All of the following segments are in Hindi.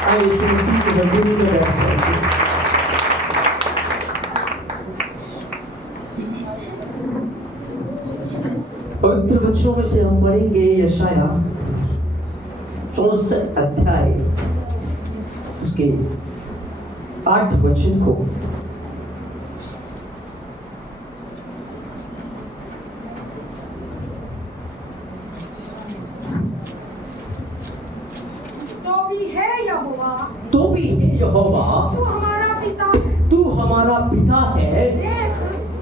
आइए यीशु मसीह की हज़ूरी में बैठ जाइए। पवित्र वचनों में से हम पढ़ेंगे यशाया 64 अध्याय उसके 8 वचन को। तो भी है यहोवा तू हमारा पिता है, तू हमारा पिता है।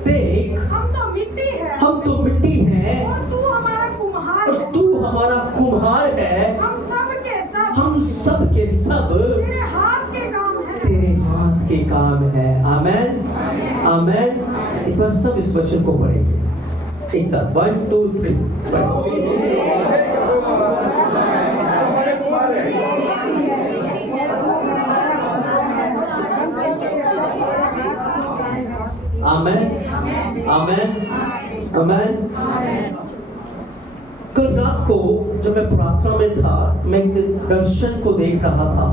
देख हम तो मिट्टी है, हम तो मिट्टी हैं और तू हमारा कुम्हार और है। तू हमारा कुम्हार है। हम सब के सब तेरे हाथ के काम है। तेरे हाथ के काम है। आमेन आमेन। एक बार सब इस वचन को पढ़ेंगे एक साथ। 1 2 3। आमेन आमेन आमेन। कल रात को जब मैं प्रार्थना में था, मैं एक दर्शन को देख रहा था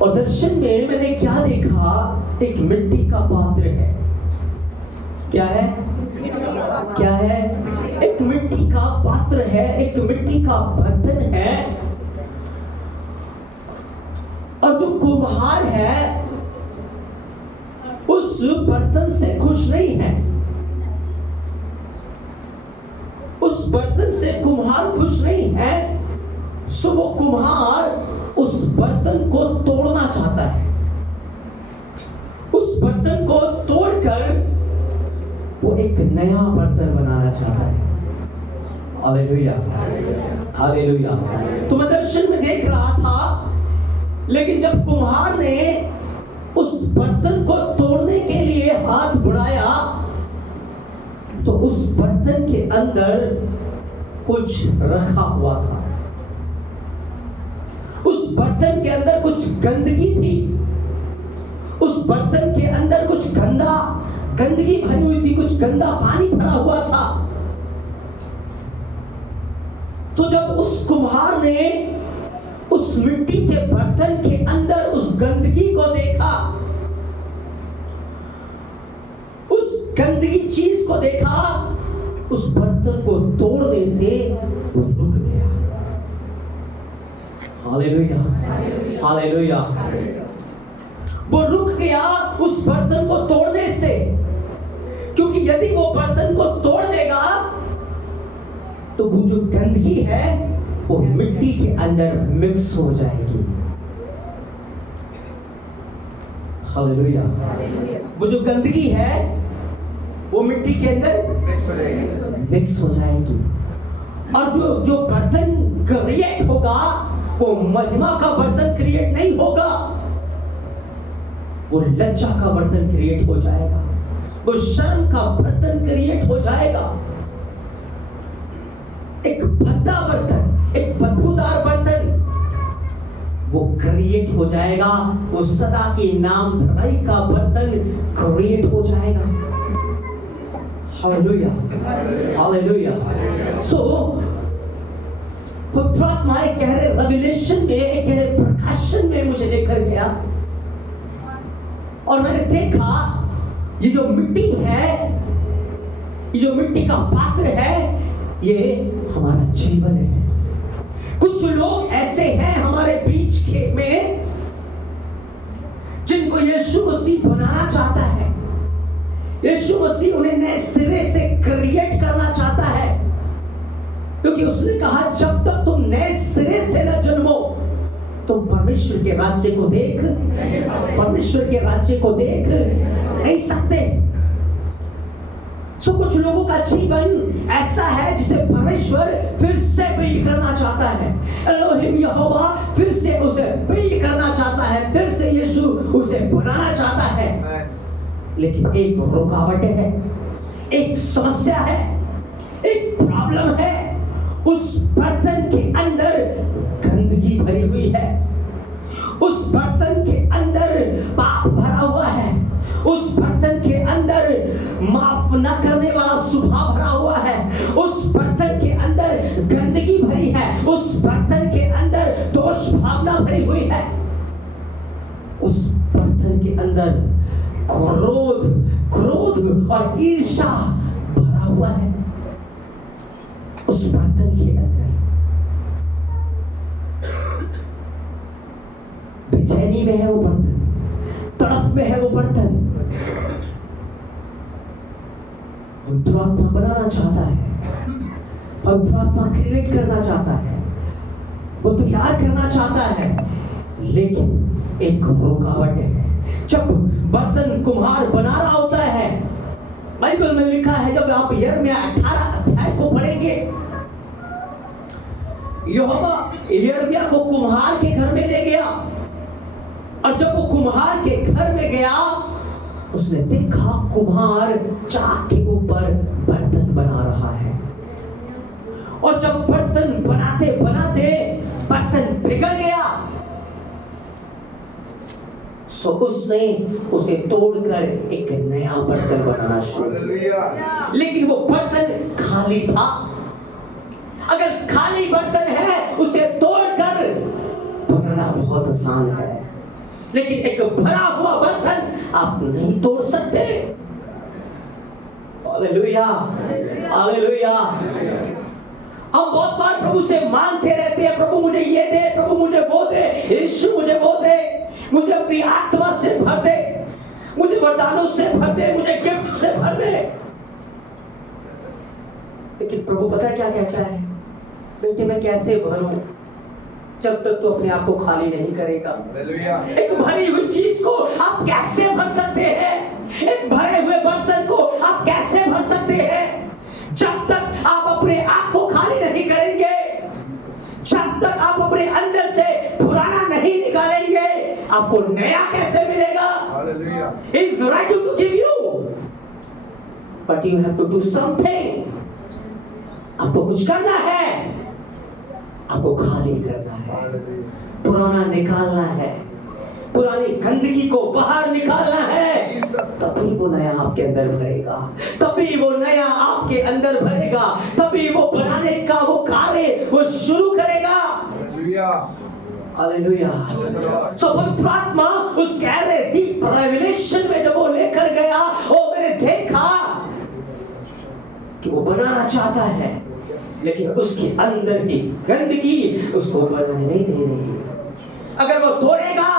और दर्शन में मैंने क्या देखा? एक मिट्टी का पात्र है। क्या है? क्या है? एक मिट्टी का पात्र है, एक मिट्टी का बर्तन है। और जो कुम्हार है उस बर्तन से खुश नहीं है। उस बर्तन से कुम्हार खुश नहीं है। सो वो कुम्हार उस बर्तन को तोड़ना चाहता है। उस बर्तन को तोड़कर वो एक नया बर्तन बनाना चाहता है। Hallelujah hallelujah. तो मैं दर्शन में देख रहा था, लेकिन जब कुम्हार ने उस बर्तन को तोड़ने के लिए हाथ बढ़ाया तो उस बर्तन के अंदर कुछ रखा हुआ था। उस बर्तन के अंदर कुछ गंदगी थी। उस बर्तन के अंदर कुछ गंदगी भरी हुई थी, कुछ गंदा पानी भरा हुआ था। तो जब उस कुम्हार ने उस मिट्टी के बर्तन के अंदर उस गंदगी को देखा, उस गंदगी चीज को देखा, उस बर्तन को तोड़ने से वो रुक गया। Hallelujah hallelujah. वो रुक गया उस बर्तन को तोड़ने से, क्योंकि यदि वो बर्तन को तोड़ देगा तो वो जो गंदगी है वो मिट्टी के अंदर मिक्स हो जाएगी। हालेलुया। वो जो गंदगी है वो मिट्टी के अंदर मिक्स हो जाएगी। और जो बर्तन क्रिएट होगा वो महिमा का बर्तन क्रिएट नहीं होगा, वो लज्जा का बर्तन क्रिएट हो जाएगा, वो शर्म का बर्तन क्रिएट हो जाएगा। एक भद्दा बर्तन, एक बदबूदार बर्तन वो क्रिएट हो जाएगा। वो सदा की नाम धराई का बर्तन क्रिएट हो जाएगा। Hallelujah hallelujah. सो पवित्रात्मा एक गहरे रेवलेशन में, एक गहरे प्रकाशन में मुझे लेकर गया और मैंने देखा ये जो मिट्टी है, ये जो मिट्टी का पात्र है, ये हमारा जीवन है। कुछ लोग ऐसे हैं हमारे बीच के में जिनको यीशु मसीह बनाना चाहता है। यीशु मसीह उन्हें नए सिरे से क्रिएट करना चाहता है, क्योंकि उसने कहा जब तक तुम नए सिरे से न जन्मो तुम परमेश्वर के राज्य को देख नहीं सकते। सो कुछ लोगों का जीवन ऐसा है जिसे परमेश्वर फिर से बिल्ड करना चाहता है। एलोहिम यहोवा फिर से उसे बिल्ड करना चाहता है, फिर से यीशु उसे बनाना चाहता है। लेकिन एक रुकावट है, एक समस्या है, एक प्रॉब्लम है। उस बर्तन के अंदर गंदगी भरी हुई है, उस बर्तन के अंदर पाप भरा हुआ है, उस बर्तन के अंदर माफ न करने वाला स्वभाव भरा हुआ है, उस बर्तन के अंदर गंदगी भरी है, उस बर्तन के अंदर दोष उस बर्तन के अंदर क्रोध और ईर्ष्या भरा हुआ है। उस बर्तन के अंदर बेचैनी में है वो बर्तन, तड़फ में है वो बर्तन। पवित्र आत्मा बनाना चाहता है, पवित्र आत्मा क्रिएट करना चाहता है, वो तैयार करना चाहता है, लेकिन एक रुकावट है। जब बर्तन कुम्हार बना रहा होता है, बाइबल में लिखा है, जब आप यिर्मयाह 18 अध्याय को पढ़ेंगे, यहोवा यिर्मयाह को कुम्हार के घर में ले गया, और जब वो कुम्हार के घर में गया, उसने देखा कुम्हार चाक के ऊपर बर्तन बना रहा है। और जब बर्तन बनाते बनाते बर्तन बिगड़ गया, सो उसने उसे तोड़कर एक नया बर्तन बनाना शुरू किया। लेकिन वो बर्तन खाली था। अगर खाली बर्तन है, उसे तोड़कर बनाना बहुत आसान है, लेकिन एक भरा हुआ बर्तन आप नहीं तोड़ सकते। Hallelujah, hallelujah. हम बहुत बार प्रभु से मांगते रहते हैं, प्रभु मुझे ये दे, प्रभु मुझे वो दे, यीशु मुझे वो दे, मुझे अपनी आत्मा से भर दे, मुझे वरदानों से भर दे, मुझे गिफ्ट से भर दे। लेकिन प्रभु पता है क्या कहता है? बेटे मैं कैसे भरूं जब तक तो अपने आप को खाली नहीं करेगा। एक भरी हुई चीज को आप कैसे भर सकते हैं? एक भरे हुए बर्तन को आप कैसे भर सकते हैं? जब तक आप अपने आप को खाली नहीं करेंगे, जब तक आप अपने अंदर से पुराना नहीं निकालेंगे, आपको नया कैसे मिलेगा? He's ready to give you, but you have to do something. आपको कुछ करना है, आपको खाली करना है, पुराना निकालना है, पुरानी गंदगी को बाहर निकालना है, तभी वो नया आपके अंदर भरेगा, तभी वो नया आपके अंदर भरेगा, तभी वो बनाने का वो कार्य वो शुरू करेगा। हालेलुया। सो पवित्र आत्मा उस गहरे डीप रेवलेशन में जब वो लेकर गया, वो मैंने देखा कि वो बनाना चाहता है, लेकिन उसके अंदर की गंदगी उसको बनाने नहीं दे रही है। अगर वो तोड़ेगा,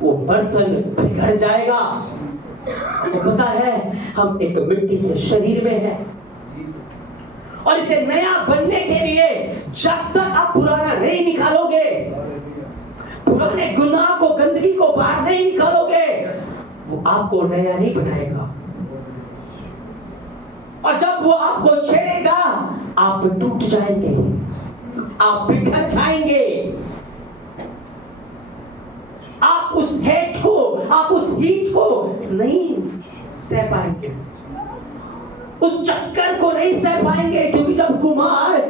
वो बर्तन बिगड़ जाएगा। तो पता है, हम एक मिट्टी के शरीर में हैं, और इसे नया बनने के लिए जब तक आप पुराना नहीं निकालोगे, पुराने गुनाह को, गंदगी को बाहर नहीं निकालोगे, वो आपको नया नहीं बनाएगा। और जब वो आपको छेड़ेगा, आप टूट जाएंगे, आप बिखर जाएंगे, आप उस हेट को, आप उस हीट को नहीं सह पाएंगे, उस चक्कर को नहीं सह पाएंगे। क्योंकि जब कुम्हार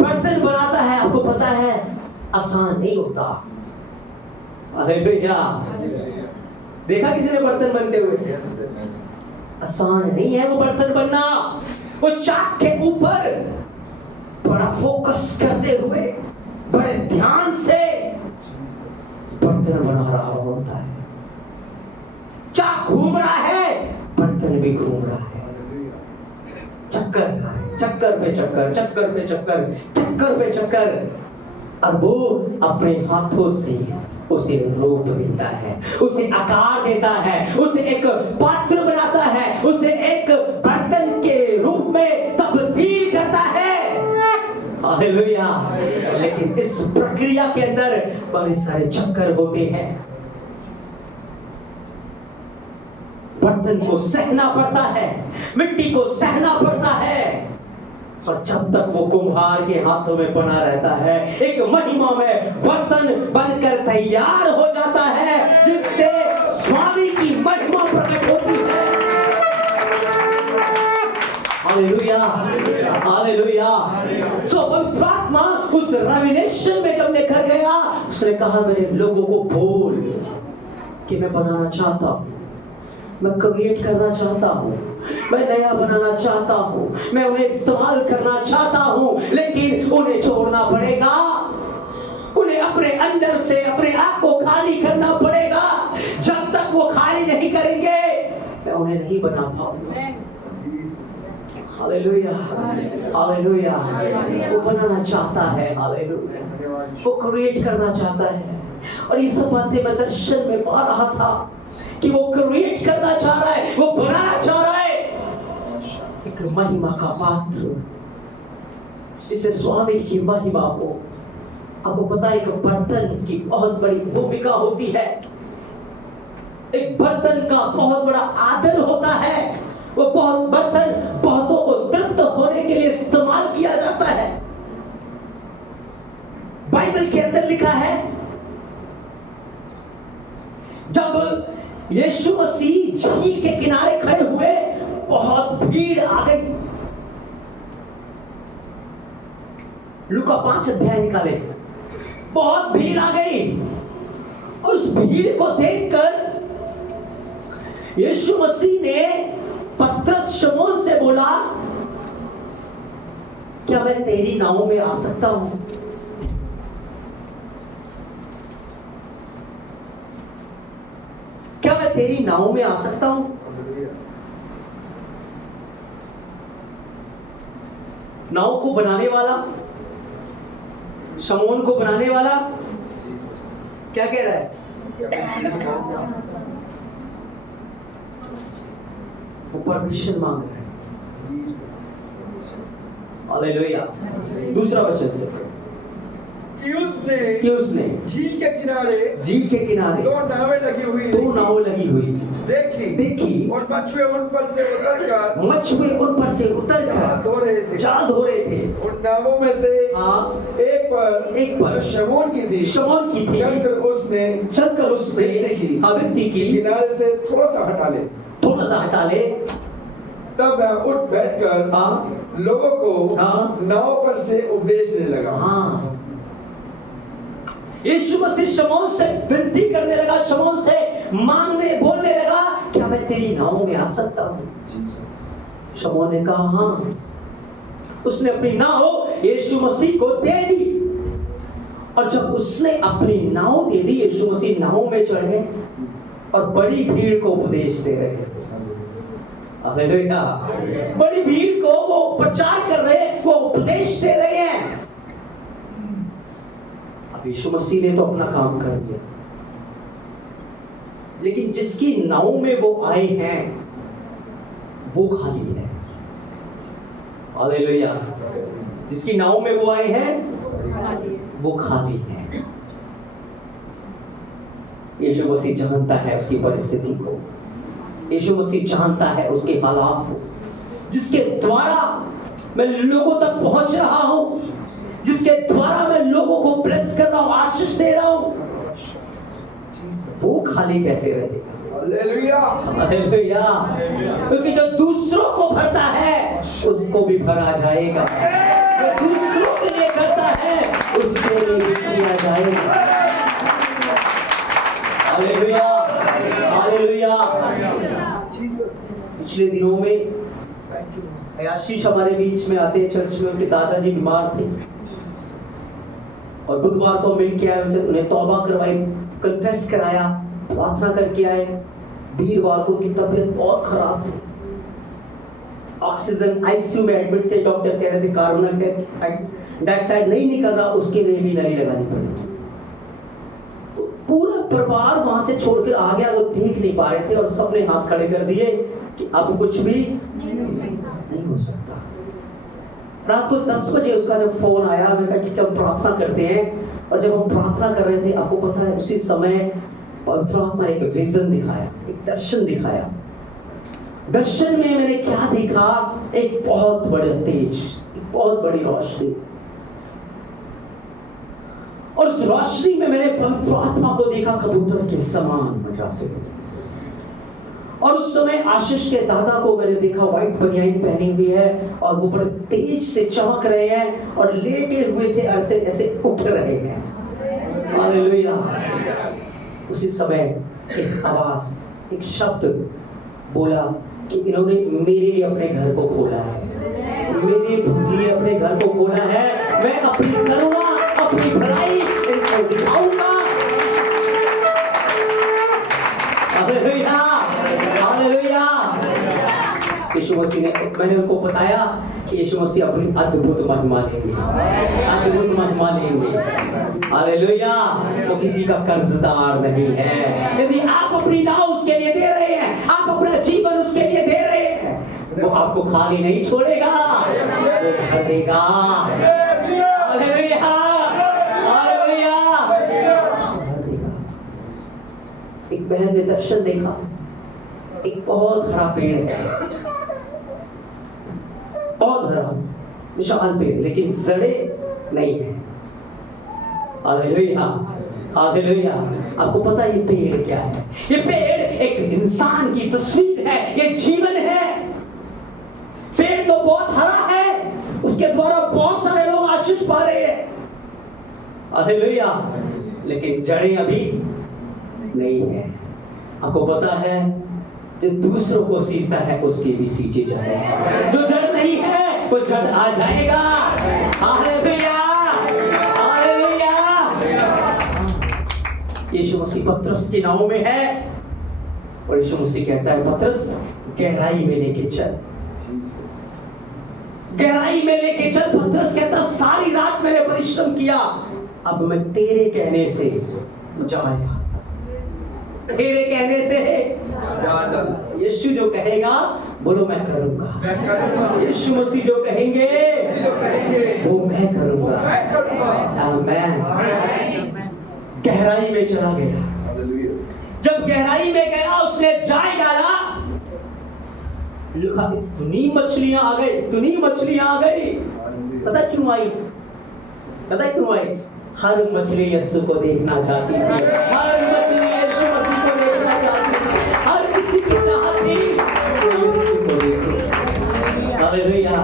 बर्तन बनाता है, आपको पता है आसान नहीं होता। हालेलुया। देखा किसी ने बर्तन बनते हुए? आसान नहीं है वो बर्तन बनना। वो चाक के ऊपर बड़ा फोकस करते हुए, बड़े ध्यान से बर्तन बना रहा होता है। चाक घूम रहा है, बर्तन भी घूम रहा है, चक्कर, चक्कर पे चक्कर, चक्कर पे चक्कर, चक्कर पे चक्कर। और वो अपने हाथों से उसे रूप देता है, उसे आकार देता है, उसे एक पात्र बनाता है, उसे एक बर्तन के रूप में तब्दील करता है। हालेलुया। लेकिन इस प्रक्रिया के अंदर बड़े सारे चक्कर होते हैं। बर्तन को सहना पड़ता है, मिट्टी को सहना पड़ता है, और जब तक वो कुम्हार के हाथों में बना रहता है, एक महिमा में बर्तन बनकर तैयार हो जाता है, जिससे स्वामी की महिमा प्रकट होती है। Hallelujah, hallelujah. तो पवित्र आत्मा उस रेवलेशन में जब लेकर गया, उसने कहा मेरे लोगों को बोल कि मैं बनाना चाहता हूं, मैं क्रिएट करना चाहता हूं, मैं नया बनाना चाहता हूं, मैं उन्हें इस्तेमाल करना चाहता हूं, लेकिन उन्हें छोड़ना पड़ेगा, उन्हें अपने अंदर से अपने आप को खाली करना पड़ेगा। नहीं बना पाऊंगा। Hallelujah, hallelujah. वो बनाना चाहता है, हालेलुया। वो क्रिएट करना चाहता है। और ये सब बातें मैं दर्शन में पा रहा था कि वो क्रिएट करना चाह रहा है, वो बनाना चाह रहा है एक महिमा का पात्र, जिसे स्वामी की महिमा हो। आपको पता है, एक बर्तन की बहुत बड़ी भूमिका होती है। एक बर्तन का बहुत बड़ा आदर होता है। वो बहुत बर्तन बहुतों को तृप्त होने के लिए इस्तेमाल किया जाता है। बाइबल के अंदर लिखा है, जब यीशु मसीह झील के किनारे खड़े हुए, बहुत भीड़ आ गई। लूका 5 अध्याय निकाले। बहुत भीड़ आ गई। उस भीड़ को देखकर यीशु मसीह ने पतरस शमौन से बोला, क्या मैं तेरी नाव में आ सकता हूं? क्या मैं तेरी नाव में आ सकता हूं? नाव को बनाने वाला, शमौन को बनाने वाला क्या कह रहा है? वो परमिशन मांग रहा है। हालेलुया। दूसरा वचन से कि उसने झील के किनारे 2 नावें लगी हुई देखी और मछुए उन पर से उतरकर जाल धो रहे थे। उन नावों में से एक पर शमौन की थी चलकर उसने व्यक्ति की किनारे से थोड़ा सा हटा ले। तब वह उठ बैठकर लोगों को नाव पर से उपदेश देने लगा। यीशु मसीह शमौन से विनती करने लगा, शमौन से मांगने बोलने लगा, क्या मैं तेरी नाव में आ सकता हूं? शमौन ने कहा हाँ। उसने अपनी नाव यीशु मसीह को दे दी। और जब उसने अपनी नाव दे दी, यीशु मसीह नाव में चढ़ गए और बड़ी भीड़ को उपदेश दे रहे हैं। हालेलुया। बड़ी भीड़ को वो प्रचार कर रहे हैं, वो उपदेश दे रहे हैं। अब यीशु मसीह ने तो अपना काम कर दिया, लेकिन जिसकी नाव में वो आए हैं वो खाली है। हालेलुया। जिसकी नाव में वो आए हैं वो खाली है। यीशु मसीह जानता है उसकी परिस्थिति को, यीशु मसीह जानता है उसके हालात को, जिसके द्वारा मैं लोगों तक पहुंच रहा हूं, जिसके द्वारा मैं लोगों को ब्लेस कर रहा हूं, आशीष दे रहा हूं, वो खाली कैसे रहेगा? हालेलुया। हालेलुया। क्योंकि जो दूसरों को भरता है उसको भी भरा जाएगा, जो दूसरों के लिए करता है उसके लिए भी किया जाएगा। Hallelujah, hallelujah. पिछले दिनों में आशीष हमारे बीच में आते हैं चर्च में। उनके दादाजी बीमार थे और बुधवार को मिल के आए, उन्हें तौबा करवाई, कन्फेस कराया, प्रार्थना करके आए। वीरवार को उनकी तबीयत बहुत खराब थी, ऑक्सीजन आईसीयू में एडमिट थे। डॉक्टर कह रहे थे कार्बन डाइऑक्साइड नहीं निकल रहा, उसके लिए भी नली लगानी पड़ेगी। तो पूरा परिवार वहां से छोड़कर आ गया, वो देख नहीं पा रहे थे और सबने हाथ खड़े कर दिए कि अब कुछ भी नहीं हो सकता। रात को 10 बजे उसका जब फोन आया, मैंने कहा ठीक है हम प्रार्थना करते हैं। और जब हम प्रार्थना कर रहे थे, आपको पता है उसी समय पवित्र आत्मा ने एक विजन दिखाया, एक दर्शन दिखाया। दर्शन में मैंने क्या देखा? एक बहुत बड़ा तेज, एक बहुत बड़ी रोशनी, और उस रोशनी में मैंने पवित्र आत्मा को देखा कबूतर के समान मंडराते हुए। और उस समय आशीष के दादा को मैंने देखा, व्हाइट बनियान पहनी हुई है और वो बड़े तेज से चमक रहे हैं और लेटे हुए थे, ऐसे ऐसे उठ रहे हैं। हालेलुया। उसी समय एक आवाज, एक शब्द बोला कि इन्होंने मेरे लिए अपने घर को खोला है, मेरे लिए अपने घर को खोला है। मैं अपनी करुणा, अपनी भलाई इनको दिखाऊंगा। Hallelujah, hallelujah. मैंने उनको बताया यीशु मसीह अपनी अद्भुत महिमा लेंगे, अद्भुत महिमा लेंगे। हालेलुया। वो किसी का कर्जदार नहीं है। यदि आप अपनी नाव उसके लिए दे रहे हैं, आप अपना जीवन उसके लिए दे रहे हैं, वो आपको खाली नहीं छोड़ेगा, वो भर देगा। Hallelujah, hallelujah. एक बहन ने दर्शन देखा, एक बहुत बड़ा पेड़ है, बहुत बड़ा विशाल पेड़, लेकिन जड़ें नहीं है। Hallelujah, hallelujah. आपको पता है ये पेड़ क्या है? ये पेड़ एक इंसान की तस्वीर है, ये जीवन है। पेड़ तो बहुत हरा है, उसके द्वारा बहुत सारे लोग आशीष पा रहे हैं। हालेलुया, लेकिन जड़ें अभी नहीं है। आपको पता है जो दूसरों को सींचता है उसके भी सींचे जाएगा। जो जड़ नहीं है वो जड़ आ जाएगा। Hallelujah, hallelujah. यीशु मसीह पतरस की नाव में है और यीशु मसीह कहता है पतरस गहराई में लेके चल, गहराई में लेके चल। पतरस कहता सारी रात मैंने परिश्रम किया, अब मैं तेरे कहने से जाएगा, तेरे कहने से यीशु जो कहेगा बोलो मैं करूंगा। यीशु मसीह जो कहेंगे वो मैं करूंगा। आमीन। गहराई में चला गया। जब गहराई में गया उसने जाल डाला, लिखा इतनी मछलियां आ गई, इतनी मछलियां आ गई। पता क्यों आई? पता क्यों आई? हर मछली यीशु को देखना चाहती थी, हर मछली यीशु मसीह को देखना चाहती थी, हर किसी की चाहत थी यीशु को देखे। हालेलुया।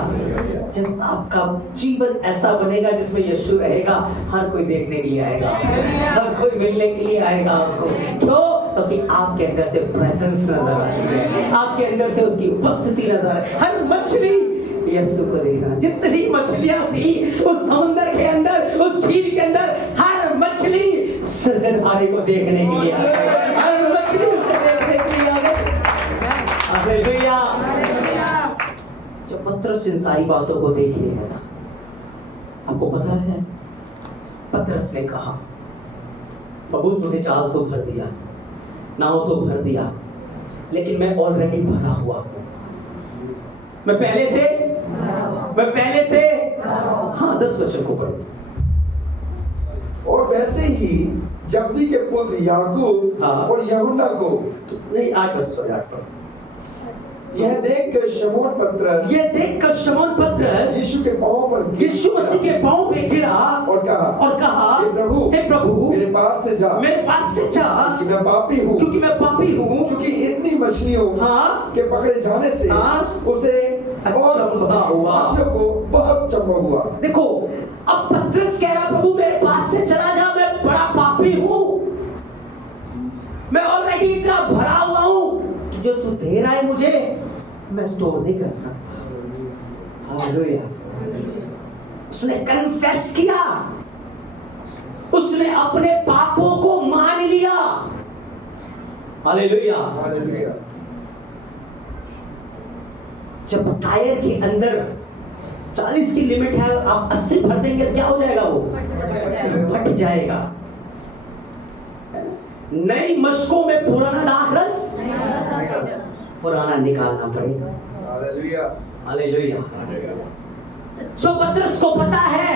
जब आपका जीवन ऐसा बनेगा जिसमें यीशु रहेगा, हर कोई देखने के लिए आएगा, हर कोई मिलने के लिए आएगा आपको। क्यों? क्योंकि आपके अंदर से प्रेजेंस नजर आती है, आपके अंदर से उसकी उपस्थिति नजर आती है। हर मछली यीशु को देखना। जितनी मछलियां थी उस समुद्र के अंदर, उस झील के अंदर, हर मछली सृजनहारे को देखने के लिए आ गई, हर मछली उसे देखने के लिए आ गई। हालेलुया। जब पतरस इन सारी बातों को देख रहे हैं, आपको पता है पतरस ने कहा प्रभु तूने जाल तो भर दिया, नाव तो भर दिया, लेकिन मैं ऑलरेडी भरा हुआ हूं। मैं पहले से हाँ 10 वचन को पढ़ो। और वैसे ही जब्दी के पुत्र याकूब और यूहन्ना को नहीं 8 पढ़ो। यह देखकर शमौन पतरस यीशु के पांव पर, यीशु मसीह के पांव पे गिरा और कहा हे प्रभु मेरे पास से जा क्योंकि मैं पापी हूँ। क्योंकि इतनी मछलियों के पकड़े जाने से उसे साथियों को बहुत चंबा हुआ। देखो अब पतरस कह रहा प्रभु मेरे पास से चला जा, मैं बड़ा पापी हूँ, मैं ऑलरेडी इतना भरा हुआ हूँ कि जो तू दे रहा है मुझे मैं स्टोर नहीं कर सकता। हालेलुया। उसने कन्फेस किया, उसने अपने पापों को मान लिया। हालेलुया। जब टायर के अंदर 40 की लिमिट है, आप 80 भर देंगे क्या हो जाएगा? वो फट जाएगा। नई मशकों में पुराना दाखरस पुराना निकालना पड़ेगा। Hallelujah, hallelujah. सो पतरस को पता है,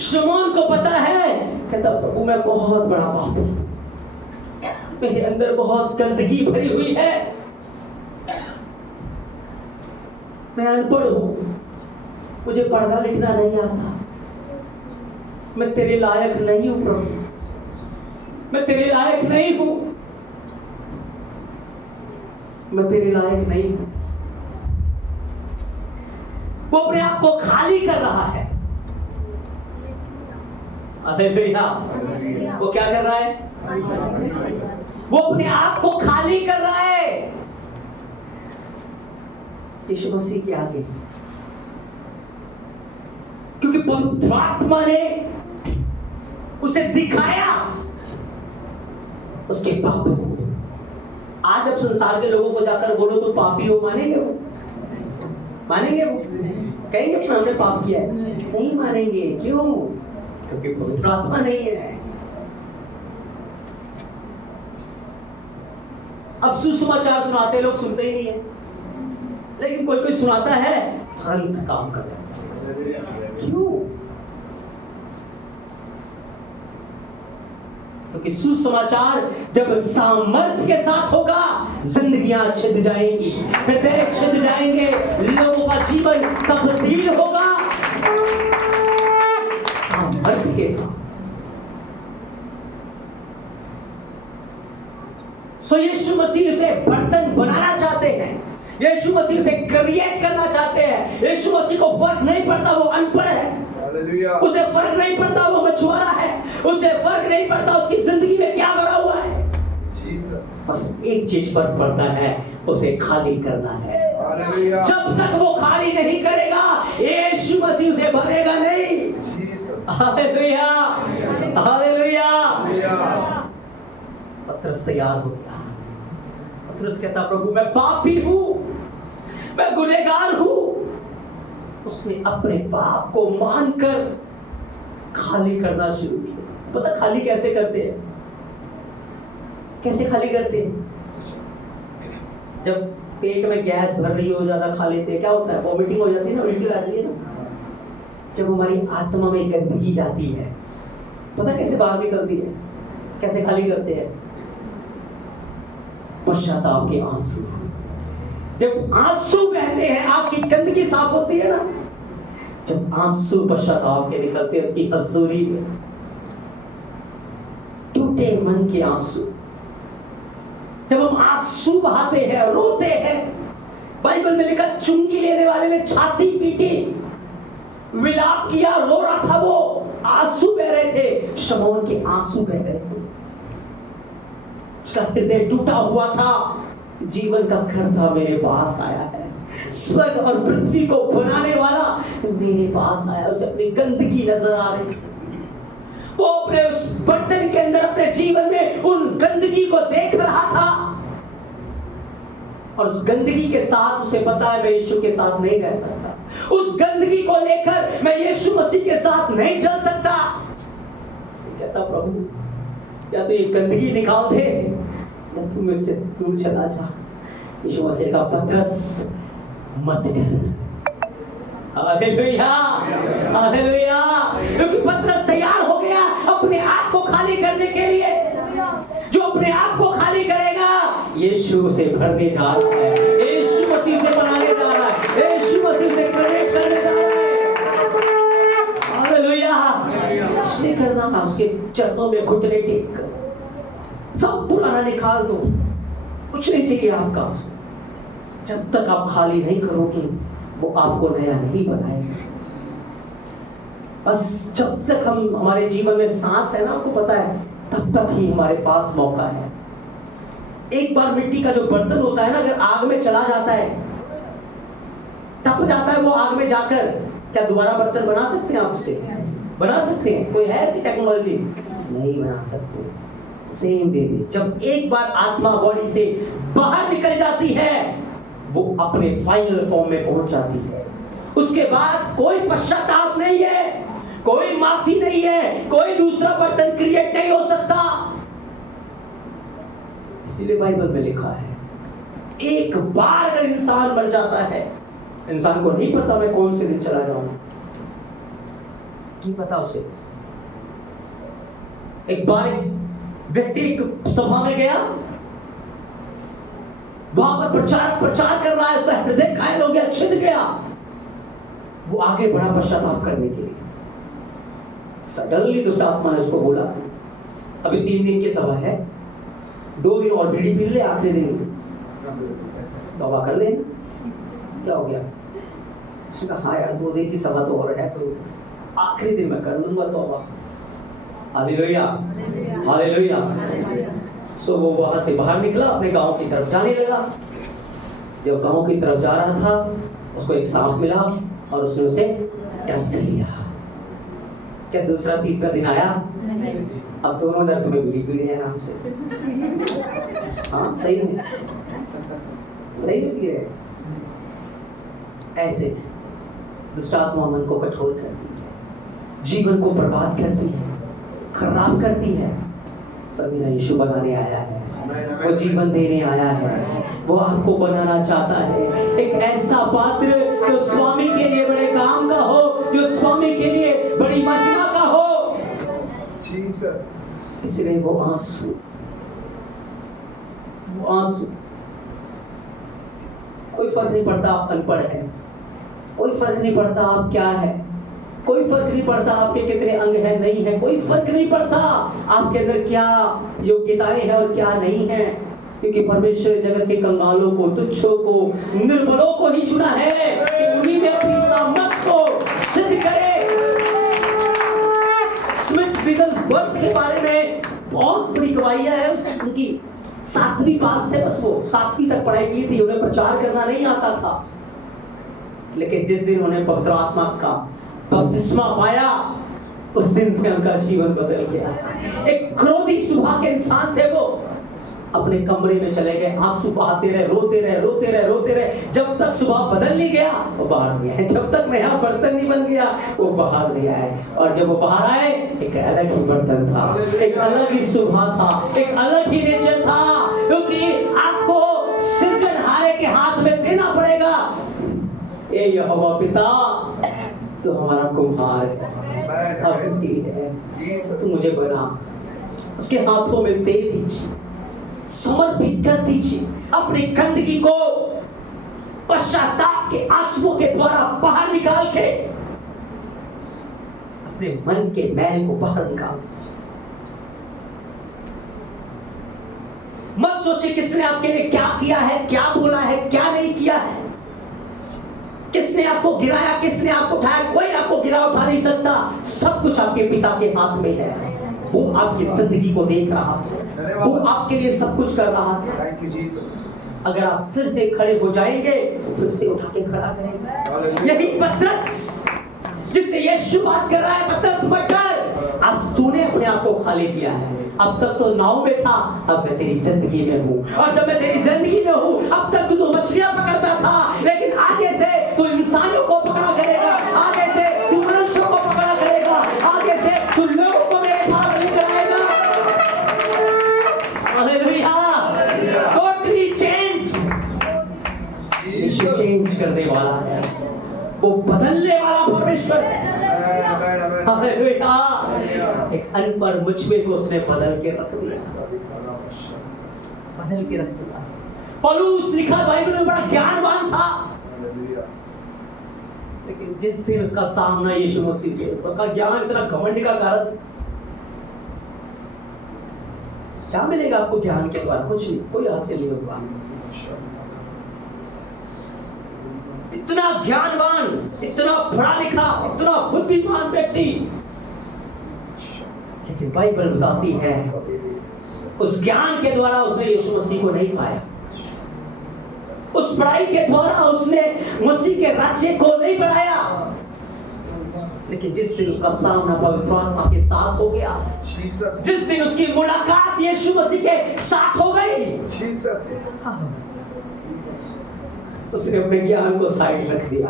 शमौन को पता है, कहता प्रभु मैं बहुत बड़ा पापी हूं, मेरे अंदर बहुत गंदगी भरी हुई है, मैं अनपढ़ हूं, मुझे पढ़ना लिखना नहीं आता, मैं तेरे लायक नहीं हूं प्रभु, मैं तेरे लायक नहीं हूं, मैं तेरे लायक नहीं हूं। वो अपने आप को खाली कर रहा है। हालेलुया। वो क्या कर रहा है? वो अपने आप को खाली कर रहा है यीशु मसीह के आगे, क्योंकि पवित्र आत्मा ने उसे दिखाया उसके पाप को। आज अब संसार के लोगों को जाकर बोलो तो पापी हो, मानेंगे वो? मानेंगे वो? कहेंगे अपना हमने पाप किया है? नहीं मानेंगे। क्यों? क्योंकि पवित्र आत्मा नहीं है। अब सुसमाचार सुनाते लोग सुनते ही नहीं है, लेकिन कोई कोई सुनाता है, तुरंत काम करता है। क्यों? क्योंकि सुसमाचार जब सामर्थ्य के साथ होगा, जिंदगियां छिद जाएंगी, हृदय छिद जाएंगे, लोगों का जीवन तब्दील होगा सामर्थ्य के साथ। सो यीशु मसीह से बर्तन बनाना चाहते हैं, यीशु मसीह से क्रिएट करना चाहते हैं। यीशु मसीह को फर्क नहीं पड़ता वो अनपढ़ है, उसे फर्क नहीं पड़ता वो मछुआरा है, उसे फर्क नहीं पड़ता उसकी जिंदगी में क्या भरा हुआ है। बस एक चीज फर्क पड़ता है, उसे खाली करना है। जब तक वो खाली नहीं करेगा, यीशु मसीह उसे भरेगा नहीं। Hallelujah, hallelujah. पतरस तैयार हो गया। पतरस कहता, प्रभु मैं पापी हूं, मैं गुनहगार हूं। उसने अपने पाप को मानकर खाली करना शुरू किया। पता खाली कैसे करते हैं? कैसे खाली करते हैं? जब पेट में गैस भर रही हो, ज्यादा खा लेते हैं, क्या होता है? वॉमिटिंग हो जाती है ना, उल्टी आती है ना। जब हमारी आत्मा में गंदगी जाती है, पता कैसे बाहर निकलती है? कैसे खाली करते हैं? पश्चाताप के आंसू। जब आंसू बहते हैं, आपकी गंदगी साफ होती है ना। जब आंसू पश्चाताप के निकलते हैं, उसकी हजूरी में, टूटे मन के आंसू, जब हम आंसू बहाते हैं, रोते हैं। बाइबल में लिखा, चुंगी लेने वाले ने छाती पीटी, विलाप किया, रो रहा था, वो आंसू बह रहे थे। शमौन के आंसू बह रहे थे, उसका हृदय टूटा हुआ था। जीवन का कर्ता मेरे पास आया है, स्वर्ग और पृथ्वी को बनाने वाला मेरे पास आया। उसे अपनी गंदगी नजर आ रही, वो अपने उस बर्तन के अंदर अपने जीवन में उन गंदगी को देख रहा था, और उस गंदगी के साथ उसे पता है मैं यीशु के साथ नहीं रह सकता। उस गंदगी को लेकर मैं यीशु मसीह के साथ नहीं चल सकता। कहता, प्रभु या तो ये गंदगी निकाल दे, या तुम इससे दूर चला जा। यीशु मसीह का, पतरस मत डर। Hallelujah, hallelujah. क्योंकि पतरस तैयार हो गया अपने आप को खाली करने के लिए। जो अपने आप को खाली करेगा, यीशु से भरने जा रहा है, यीशु मसीह से बनाने जा रहा है, यीशु मसीह से कनेक्ट करने जा रहा है। हालेलुया। इसलिए करना, उसके चरणों में घुटने टेक कर सब पुराना निकाल दो, कुछ नहीं चाहिए आपका। जब तक आप खाली नहीं करोगे, वो आपको नया नहीं बनाएगा। बस जब तक हम, हमारे जीवन में सांस है ना, आपको पता है, तब तक ही हमारे पास मौका है। एक बार मिट्टी का जो बर्तन होता है ना, अगर आग में चला जाता है, तप जाता है वो आग में जाकर, क्या दोबारा बर्तन बना सकते हैं आप उससे? बना सकते हैं? कोई है ऐसी टेक्नोलॉजी? नहीं बना सकते। सेम वे में जब एक बार आत्मा बॉडी से बाहर निकल जाती है, वो अपने फाइनल फॉर्म में पहुंच जाती है। उसके बाद कोई पश्चाताप नहीं है, कोई माफी नहीं है, कोई दूसरा बर्तन क्रिएट नहीं हो सकता। इसीलिए बाइबल में लिखा है, एक बार अगर इंसान मर जाता है, इंसान को नहीं पता मैं कौन से दिन चला जाऊंगा, नहीं पता उसे। एक बार एक व्यक्ति एक सभा में गया, वहां पर प्रचार कर रहा है, उसका हृदय घायल हो गया, छिद गया। वो आगे बढ़ा पश्चाताप करने के लिए। सडनली दुष्ट आत्मा ने उसको बोला, अभी 3 दिन की सभा है, 2 दिन और बीड़ी पी ले, आखिरी दिन तौबा कर लेना। क्या हो गया? उसने कहा, हाँ यार 2 दिन की सभा तो और है, तो आखिरी दिन मैं कर लूंगा तौबा। Hallelujah, hallelujah. सो वो वहां से बाहर निकला, अपने गांव की तरफ जाने लगा। जब गांव की तरफ जा रहा था, उसको एक सांप मिला और उसने उसे डस लिया। क्या दूसरा तीसरा दिन आया? अब दोनों नरक में बीड़ी पी रहे हैं आराम से। हाँ सही है, सही है। ऐसे दुष्ट आत्मा मन को कठोर करती है, जीवन को बर्बाद करती है, खराब करती है। पर मेरा यीशु बनाने आया है, वो जीवन देने आया है, वो आपको बनाना चाहता है एक ऐसा पात्र जो स्वामी के लिए बड़े काम का हो, जो स्वामी के लिए बड़ी महिमा का हो। इसलिए वो आंसू, कोई फर्क नहीं पड़ता आप अनपढ़ हैं, कोई फर्क नहीं पड़ता आप क्या है, कोई फर्क नहीं पड़ता आपके कितने अंग हैं नहीं है, कोई फर्क नहीं पड़ता आपके अंदर क्या योग्यताएं हैं और क्या नहीं है, क्योंकि परमेश्वर जगत के कंगालों को, तुच्छों को, निर्बलों को ही चुना है कि उन्हीं में अपनी सामर्थ को सिद्ध करे। स्मिथ विगलवर्थ के बारे में बहुत बड़ी गवाहियां है, उनकी 7वीं पास थे, बस वो 7वीं तक पढ़ाई की थी, उन्हें प्रचार करना नहीं आता था, लेकिन जिस दिन उन्हें पवित्र आत्मा का बपतिस्मा पाया उस दिन से उनका जीवन बदल गया। एक क्रोधी स्वभाव के इंसान थे, वो अपने कमरे में चले गए, आंसू बहाते रहे, रोते रहे, जब तक स्वभाव बदल नहीं गया वो बाहर नहीं आए, जब तक नया बर्तन नहीं बन गया वो बाहर नहीं आए। और जब वो बाहर आए एक अलग ही बर्तन था, एक अलग ही स्वभाव था, एक अलग ही नेचर था, क्योंकि आपको सृजनहारे के हाथ में देना पड़ेगा। ये यहोवा पिता तो हमारा कुम्हार है, तू मुझे बना, उसके हाथों में दे दीजिए, समर्पित कर दीजिए अपनी गंदगी को, पश्चाताप के आंसुओं के द्वारा बाहर निकाल के अपने मन के मैल को बाहर निकाल दीजिए। मत सोचिए किसने आपके लिए क्या किया है, क्या बोला है, क्या नहीं किया है, किसने आपको गिराया, किसने आपको उठाया। कोई आपको गिरा उठा नहीं सकता, सब कुछ आपके पिता के हाथ में है। वो आपकी जिंदगी को देख रहा है, वो आपके लिए सब कुछ कर रहा है। अगर आप फिर से खड़े हो जाएंगे तो फिर से उठा के खड़ा करेंगे। यही पतरस जिससे यीशु बात कर रहा है, पतरस मत डर, आज तूने अपने आप को खाली किया है। अब तक तो नाव में था, अब मैं तेरी जिंदगी में हूँ, और जब मैं तेरी जिंदगी में हूँ, अब तक तू तो मछलियां पकड़ता था, लेकिन आगे से तू इंसानों को पकड़ा करेगा, आगे से तू मनुष्यों को पकड़ा करेगा, आगे से तू लोगों को मेरे पास लेकर आएगा। Hallelujah, totally change. यीशु चेंज करने वाला है, वो बदलने वाला परमेश्वर है। हालेलुया, एक अनपढ़ मुझमे को उसने बदल के रख दिया, बदल के रख दिया। पौलुस लिखा बाइबल में बड़ा ज्ञानवान था, लेकिन जिस दिन उसका सामना यीशु मसीह से, उसका ज्ञान इतना घमंड का कारण, क्या मिलेगा आपको ज्ञान के द्वारा? कुछ नहीं, कोई हासिल नहीं होगा। इतना ज्ञानवान, इतना पढ़ा लिखा, इतना बुद्धिमान व्यक्ति, लेकिन बाइबल बताती है उस ज्ञान के द्वारा उसने यीशु मसीह को नहीं पाया, उस पढ़ाई के द्वारा उसने मसीह के राज्य को नहीं बढ़ाया। लेकिन जिस दिन उसका सामना पवित्र आत्मा के साथ हो गया, जिस दिन उसकी मुलाकात यीशु मसीह के साथ हो गई, उसने अपने ज्ञान को साइड रख दिया,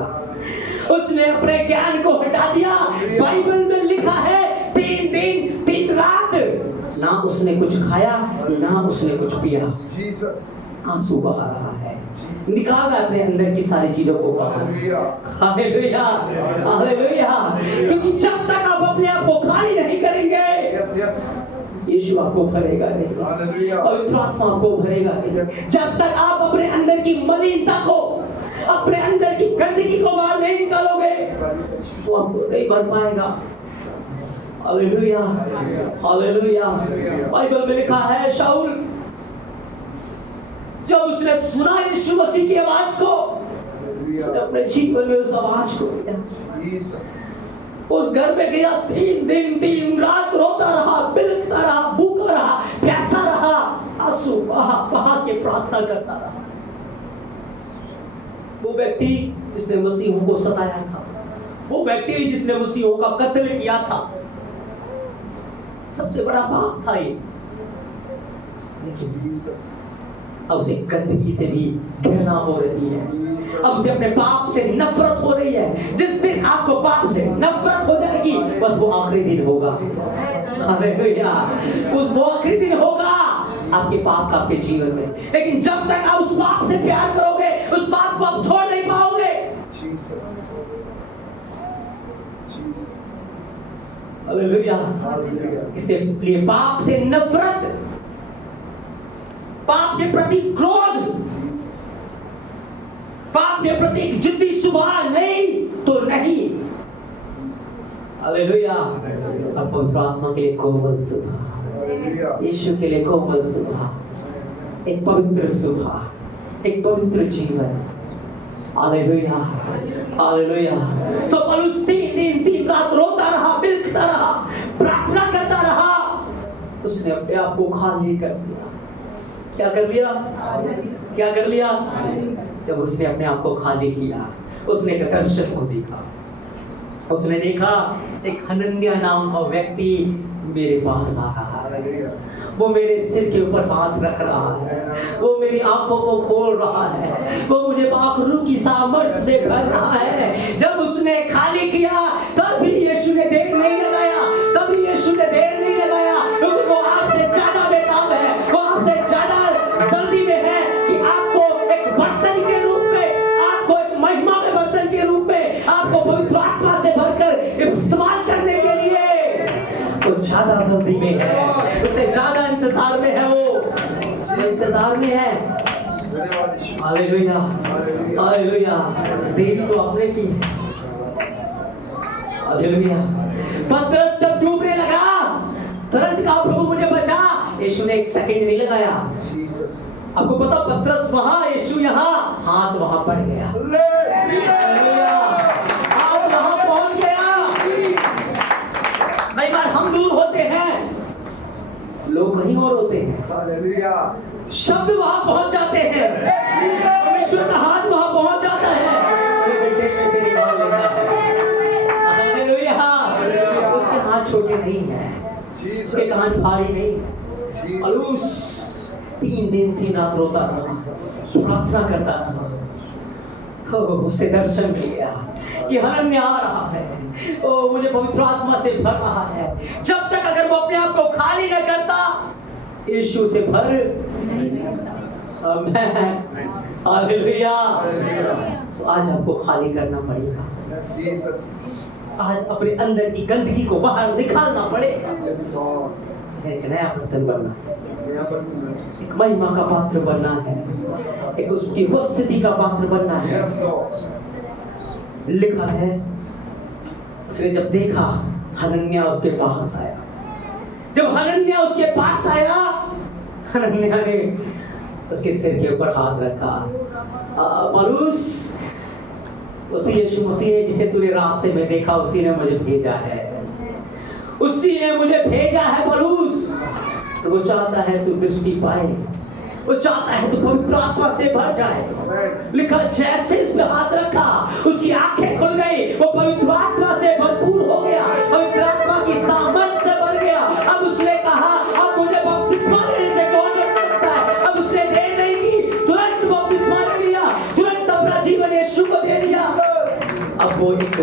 उसने अपने ज्ञान को हटा दिया। बाइबल में लिखा है 3 दिन 3 रात ना उसने कुछ खाया, ना उसने कुछ पिया, आंसू बहा रहा है, निकाला अपने अंदर की सारी चीजों को बाहर। हालेलुया, हालेलुया, क्योंकि जब तक आप अपने आप को खाली नहीं करेंगे, यीशु आपको भरेगा नहीं, पवित्र आत्मा आपको भरेगा नहीं। जब तक आप अपने अंदर की मलिनता को, अपने अंदर की गंदगी को बाहर नहीं निकालोगे, तो आपको नहीं भर पाएगा। Hallelujah, hallelujah. बाइबल में लिखा है शाऊल जब उसने सुना यीशु मसीह की आवाज को, उसने अपने जीवन में उस आवाज को दिया, उस घर में गया, 3 दिन 3 रात रोता रहा, बिलखता रहा, भूखा रहा, प्यासा रहा, आंसू बहा बहा के प्रार्थना करता रहा। वो व्यक्ति जिसने मसीहों को सताया था, वो व्यक्ति जिसने मसीहों का कत्ल किया था, सबसे बड़ा पाप था ये, लेकिन अब उसे गंदगी से भी घृणा हो रही है। अब उसे अपने पाप से नफरत हो रही है। जिस दिन आपको पाप से नफरत हो जाएगी, बस वो आखिरी दिन होगा। हालेलुया, वो आखिरी दिन होगा आपके पाप का आपके जीवन में। लेकिन जब तक आप उस पाप से प्यार करोगे, उस पाप को आप छोड़ नहीं पाओगे। हालेलुया। इसलिए पाप से नफरत, पाप के प्रति क्रोध, पाप के प्रति एक जिद्दी स्वभाव नहीं तो नहीं। हालेलुया। और पवित्र आत्मा के लिए कोमल स्वभाव, यीशु के लिए कोमल स्वभाव, एक पवित्र स्वभाव, एक पवित्र जीवन। Hallelujah, hallelujah. तो पौलुस 3 दिन 3 रात रोता रहा, बिलखता रहा, प्रार्थना करता रहा। उसने अपने आप को खाली कर दिया। क्या कर लिया? क्या कर लिया? जब उसने अपने आप को खाली किया, उसने एक दर्शन को देखा। उसने देखा एक हनन्याह नाम का व्यक्ति मेरे पास आ रहा है, वो मेरे सिर के ऊपर हाथ रख रहा है, वो मेरी आंखों को खोल रहा है, वो मुझे बाखरू की सामर्थ से भर रहा है। जब उसने खाली किया, तब भी यीशु ने देर नहीं लगाया, तब भी यीशु ने देर नहीं लगाया, क्योंकि वो आपसे ज्यादा बेताब है, वो आपसे ज्यादा जल्दी में है कि आपको एक बर्तन के रूप में, आपको एक महिमा में बर्तन के रूप में, आपको पवित्र आत्मा से भरकर इस्तेमाल करने के लिए वो ज्यादा जल्दी में है, उससे ज्यादा इंतजार में है। वो इंतजार में है। Hallelujah, hallelujah. देवी तो आपने की। हालेलुया। पतरस जब डूबने लगा, तुरंत कहा प्रभु मुझे बचा। यीशु ने 1 सेकंड नहीं लगाया। आपको पता, पतरस वहां, यीशु यहाँ, हाथ वहां पड़ गया। हालेलुया, हाथ वहां पहुंच गया। कई बार हम दूर होते हैं, लोग कहीं और होते हैं, शब्द वहां पहुंच जाते हैं, परमेश्वर का हाथ वहां पहुंच जाता है, वो बेटे में से निकाल लेता है। हालेलुया। उसके हाथ छोटे नहीं हैं, उसके कान भारी नहीं है। पौलुस 3 दिन 3 रात रोता रहा, प्रार्थना करता रहा। उसे दर्शन मिल गया कि हनन्याह आ रहा है, ओ मुझे पवित्र आत्मा से भर रहा है। जब तक अगर वो अपने आप को खाली न करता, यीशु से भर आमेन, हालेलुया। तो आज आपको खाली करना पड़ेगा, आज अपने अंदर की गंदगी को बाहर निकालना पड़ेगा, एक नया बर्तन बनना, एक महिमा का पात्र बनना है, एक उसकी उपस्थिति का पात्र बनना है। लिखा है, उसने जब देखा, हनन्याह उसके पास आया। जब हनन्याह उसके पास आया, हनन्याह ने उसके सिर के ऊपर हाथ रखा। पौलुस, उसी यीशु मसीह ने जिसे तूने रास्ते में देखा, उसी ने मुझे भेजा है, उसी ने मुझे भेजा है। पौलुस, तो वो चाहता है तू दृष्टि पाए, वो चाहता है तू पवित्र आत्मा से भर जाए। लिखा, जैसे इस पे हाथ रखा, उसकी आंखें खुल गई, वो पवित्र आत्मा से भरपूर हो गया, पवित्र आत्मा की सामर्थ से भर गया। अब उसने कहा, अब मुझे बपतिस्मा लेने से कौन रोक सकता है? अब उसने देर नहीं की, तुरंत बपतिस्मा ले लिया, तुरंत अपना जीवन यीशु को दे दिया। अब वो एक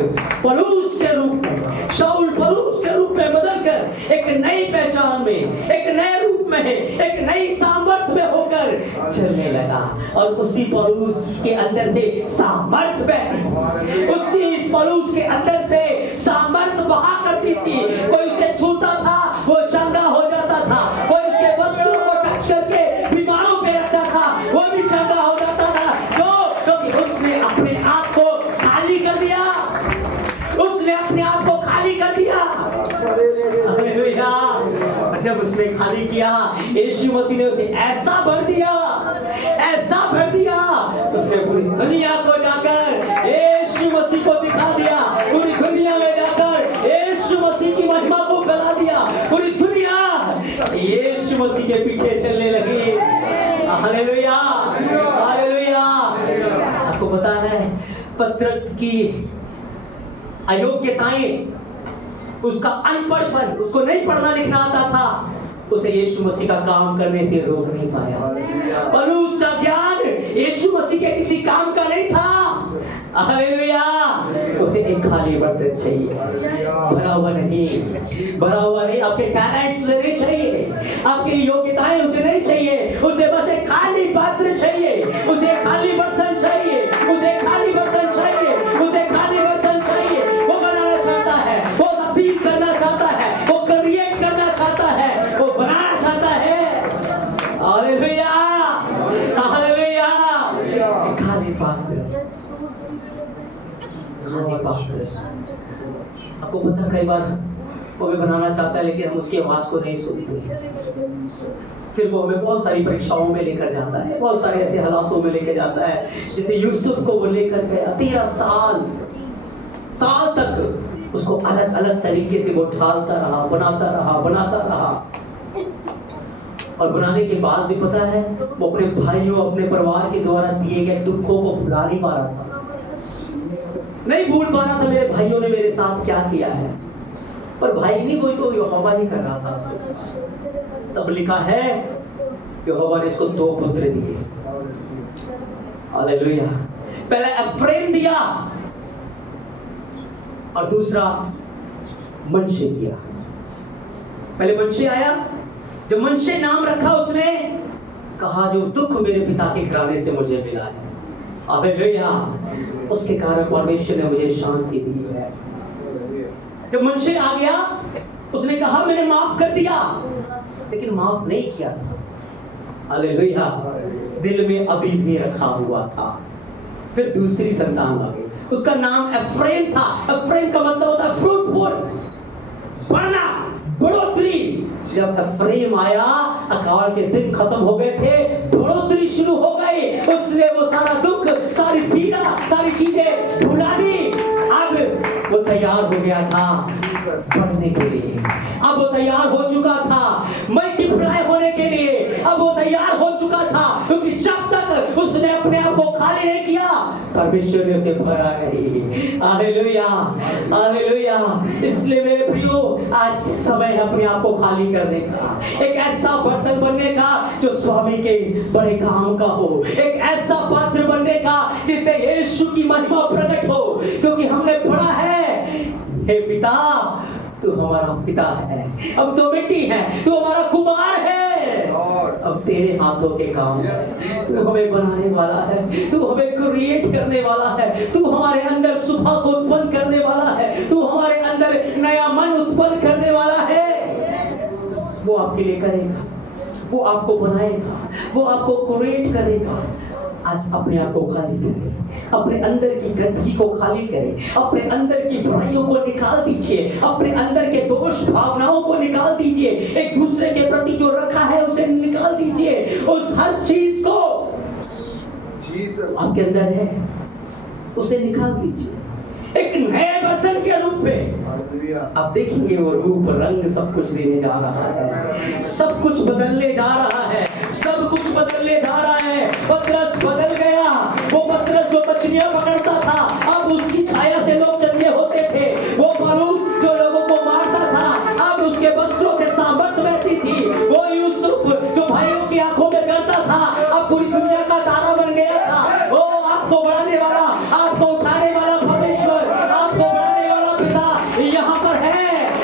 पौलुस के रूप में, शाऊल पौलुस के रूप में बदलकर एक नई पहचान में, एक नए रूप में, एक नई सामर्थ में होकर चलने लगा। और उसी पौलुस के अंदर से सामर्थ बहती, उसी पौलुस के अंदर से सामर्थ बहा करती थी। कोई उसे छूता था, वो चंगा हो जाता था, कोई उसके वस्त्रों को टच करके बीमारों पे रखता था, वो भी चंगा हो जाता था। क्योंकि उसने अपने आप को खाली कर दिया, उसने अपने आप को खाली कर दिया। हालेलुया। जब उसने खाली किया, यीशु मसीह ने उसे ऐसा भर दिया, ऐसा भर दिया, उसने पूरी दुनिया को जाकर यीशु मसीह को दिखा दिया, पूरी दुनिया में जाकर यीशु मसीह की महिमा को फैला दिया। पूरी दुनिया यीशु मसीह के पीछे चलने लगी। Hallelujah, hallelujah. आपको पता है, पतरस की अयोग्यताएं, उसका अनपढ़पन, उसको नहीं पढ़ना लिखना आता था, उसे यीशु मसीह का काम करने से रोक नहीं पाया। पौलुस का ज्ञान यीशु मसीह के किसी काम का नहीं था। हालेलुया। उसे एक खाली बर्तन चाहिए, भरा हुआ नहीं, भरा हुआ नहीं। आपके टैलेंट्स उसे नहीं चाहिए, आपकी योग्यताएं उसे नहीं चाहिए, उसे बस एक खाली पात्र चाहिए, उसे खाली बर्तन चाहिए, उसे खाली बर्तन चाहिए, उसे खाली बर्तन चाहिए। वो बनाना चाहता है, वो तब्दील करना चाहता है, वो क्रिएट करना चाहता है, वो बनाना चाहता है। Hallelujah, hallelujah. खाली पात्र, खाली पात्र। आपको पता, कई बार वो हमें बनाना चाहता है लेकिन हम उसकी आवाज को नहीं सुनते, फिर वो हमें बहुत सारी परीक्षाओं में लेकर जाता है, बहुत सारे ऐसे हालातों में लेकर जाता है। जैसे यूसुफ को वो लेकर गया 13 साल तक उसको अलग अलग तरीके से वो ढालता रहा, बनाता रहा। और बनाने के बाद भी पता है वो अपने भाइयों, अपने परिवार के द्वारा दिए गए दुखों को भुला नहीं पा रहा था, नहीं भूल पा रहा था मेरे भाइयों ने मेरे साथ क्या किया है। पर भाई नहीं, कोई तो यहोवा ही कर रहा था उसके साथ। तब लिखा है यहोवा ने इसको 2 पुत्र दिए। हालेलुया। पहले एफ्रेम दिया और दूसरा मनशे दिया। पहले मनशे आया, जब मनशे नाम रखा उसने कहा जो दुख मेरे पिता के घराने से मुझे मिला है, हालेलुया, उसके कारण परमेश्वर ने मुझे शांति दी है। जब मनशे आ गया उसने कहा मैंने माफ कर दिया, लेकिन माफ नहीं किया था। हालेलुया। दिल में अभी भी रखा हुआ था। फिर दूसरी संतान आ गई, उसका नाम एफ्रेम था। एफ्रेम का मतलब होता है फ्रूटफुल, बढ़ना, बढ़ोतरी। जब एफ्रेम आया अकाल के दिन खत्म हो गए थे, बढ़ोतरी शुरू हो गई। उसने वो सारा दुख, सारी पीड़ा, सारी चीजें भुला दी। अब वो तैयार हो गया था बढ़ने के लिए, अब वो तैयार हो चुका था मल्टीप्लाई होने के लिए, अब वो तैयार हो चुका था। क्योंकि जब तक उसने अपने आप को खाली नहीं किया परमेश्वर ने उसे भरा नहीं। Hallelujah, hallelujah. इसलिए मेरे प्रियो आज समय है अपने आप को खाली करने का, एक ऐसा बर्तन बनने का जो स्वामी के बड़े काम का हो, एक ऐसा पात्र बनने का जिससे यीशु की महिमा प्रकट हो। क्योंकि हमने पढ़ा है हे पिता तू हमारा पिता है, अब तो मिट्टी है, तू हमारा कुमार है, अब तेरे हाथों के काम, तू हमें बनाने वाला है, तू हमें क्रिएट करने वाला है, तू हमारे अंदर सुबह को उत्पन्न करने वाला है, तू हमारे अंदर नया मन उत्पन्न करने वाला है। वो आपके लिए करेगा, वो आपको बनाएगा, वो आपको क्रिएट करेगा। आज अपने आप को खाली करें, अपने अंदर की गंदगी को खाली करें, अपने अंदर की बुराइयों को निकाल दीजिए, अपने अंदर के दोष भावनाओं को निकाल दीजिए, एक दूसरे के प्रति जो रखा है उसे निकाल दीजिए। उस हर चीज को आपके अंदर है उसे निकाल दीजिए, एक नए बर्तन के रूप में। आप देखेंगे वो रूप रंग सब कुछ लेने जा रहा है, सब कुछ बदलने जा रहा है, सब कुछ बदलने जा रहा है। पतरस बदल गया, वो पतरस जो मछलियां पकड़ता था अब उसकी छाया से लोग चंगे होते थे। वो पौलुस जो लोगों को मारता था अब उसके वस्त्रों से सामर्थ्य बहती थी। वो यूसुफ जो भाइयों की आंखों में करता था अब पूरी दुनिया का तारा बन गया था। वो आपको बढ़ाने वाला, आपको उठाने वाला परमेश्वर, आपको बढ़ाने वाला पिता यहाँ पर है।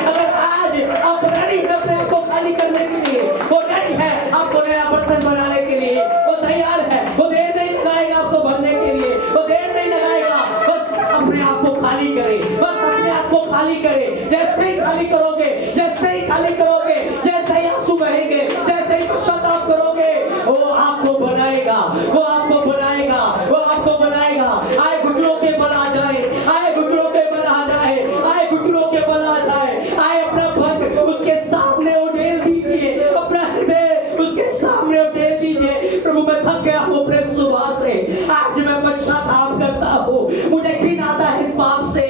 अगर आज आप रेडी है अपने आप को खाली करने के लिए, वो रेडी है आपको नया बर्तन बनाने के लिए, वो तैयार है, वो देर नहीं लगाएगा आपको भरने के लिए, वो देर नहीं लगाएगा। बस अपने आप को खाली करें, बस अपने आप को खाली करें। जैसे ही खाली करोगे, जैसे ही खाली करोगे, जैसे ही आंसू बहेंगे, जैसे ही पश्चाताप करोगे, वो आपको बनाएगा, वो आपको बनाएगा, वो आपको बनाएगा। आए घुटनों के बल आ जाए, आए घुटनों के बल आ जाए, आए घुटनों के बल आ जाए, आए अपना पग उसके सामने उठेल दीजिए, अपना हृदय उसके सामने उठेल दीजिए। प्रभु मैं थक गया हूँ अपने सुबह से, आज मैं पश्चाताप करता हूँ, मुझे घिन आता है इस पाप से,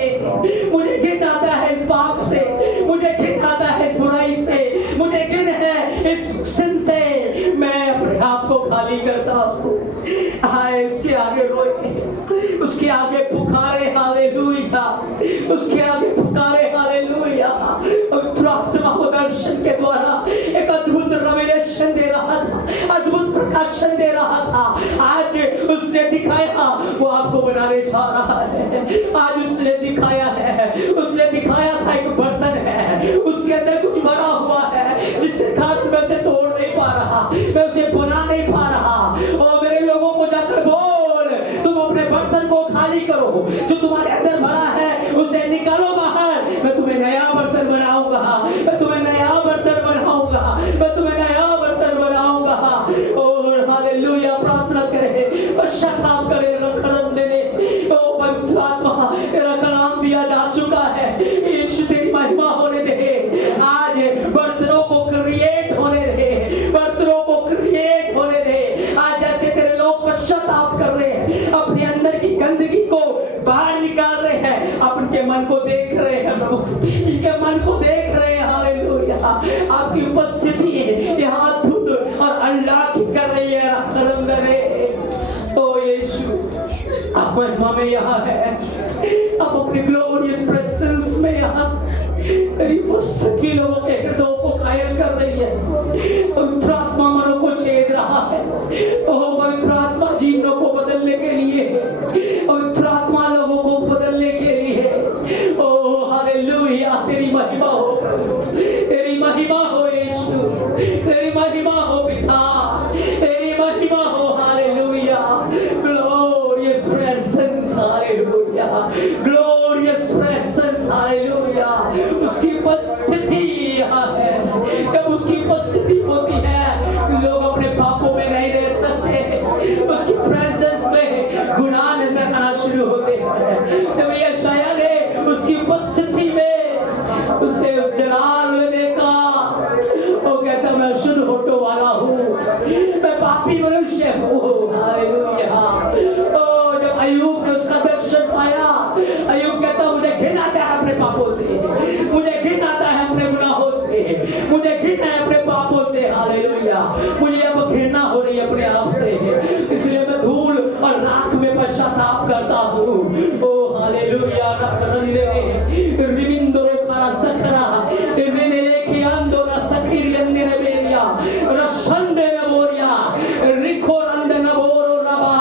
मुझे घिन आता है इस पाप से, मुझे घिन आता है इस बुराई से, मुझे घिन है इस सिन से। मैं अपने आप को खाली करता हूँ। हाय उसके आगे रोए, उसके आगे पुकारे हालेलुया, उसके आगे पुकारे हालेलुया। पवित्र आत्मा को दर्शन के द्वारा एक अद्भुत रेवलेशन दे रहा था, अद्भुत प्रकाशन दे रहा था, आज उसने दिखाया वो आपको बनाने जा रहा है। आज उसने दिखाया है, उसने दिखाया था एक बर्तन है, उसके अंदर कुछ भरा हुआ है जिससे खास मैं उसे तोड़ नहीं पा रहा, मैं उसे बना नहीं पा रहा। और मेरे लोगों को जाकर बोल, तुम अपने बर्तन को खाली करो, जो तुम्हारे अंदर भरा है उसे निकालो बाहर। मैं तुम्हें नया बर्तन बनाऊंगा, मैं तुम्हें नया बर्तन बनाऊंगा, मैं तुम्हें नया बर्तन बनाऊंगा। और हालेलुया, प्रार्थना करें, पश्चाताप करें, रखरम देने। ओ पवित्र आत्मा, तेरा कलाम दिया जा चुका है, यीशु तेरी महिमा होने दे। आज बर्तनों को क्रिएट होने दे, बर्तनों को क्रिएट होने दे। आज जैसे तेरे लोग पश्चाताप कर रहे हैं, अपने अंदर की गंदगी को बाहर निकाल रहे हैं, अपने मन को देख रहे हैं प्रभु, इनके मन को देख रहे हैं। हालेलुया, आपकी उपस्थिति यहाँ अद्भुत और अल्लाह की कर रही है। ओ यीशु, आप महिमा में यहाँ है, आप अपनी ग्लोरियस प्रेजेंस में यहाँ तेरी उपस्थिति लोगों के हृदयों को कायल कर रही है। पवित्र आत्मा मनों को छेद रहा है। ओ पवित्र आत्मा जीवनों को बदलने के लिए, पवित्र आत्मा लोगों को बदलने के लिए। ओ हालेलुया, तेरी महिमा हो, तेरी महिमा हो यीशु, तेरी महिमा हो पिता, तेरी महिमा हो। Hallelujah, glorious presence, hallelujah, glorious presence, hallelujah. उसकी उपस्थिति यहाँ है। जब उसकी उपस्थिति होती है, लोग अपने पापों में नहीं रह सकते, उसकी प्रेजेंस में गुनाह नजर आना शुरू होते हैं। जब यशायाह ने उसकी उपस्थिति में उसे उस जलाल में देखा, वो कहता मैं शुद्ध होठों वाला हूँ, मैं पापी मनुष्य हूँ। हालेलुया। ओ जब अय्यूब ने उसका दर्शन पाया, अय्यूब कहता मुझे घिन आता है अपने पापों से, मुझे घिन आता है अपने गुनाहों से, मुझे घिन है अपने पापों से। हालेलुया, मुझे अब घृणा हो रही है अपने आप से, इसलिए मैं धूल और राख में पश्चाताप करता हूँ। ओ हालेलुया, रखरंदे रिविंदरो करा सकरा रिने लेके अंदोरा सखीरी अंदे बेरिया रशंदे नबोरिया रिखो रंदे नबोरो रबा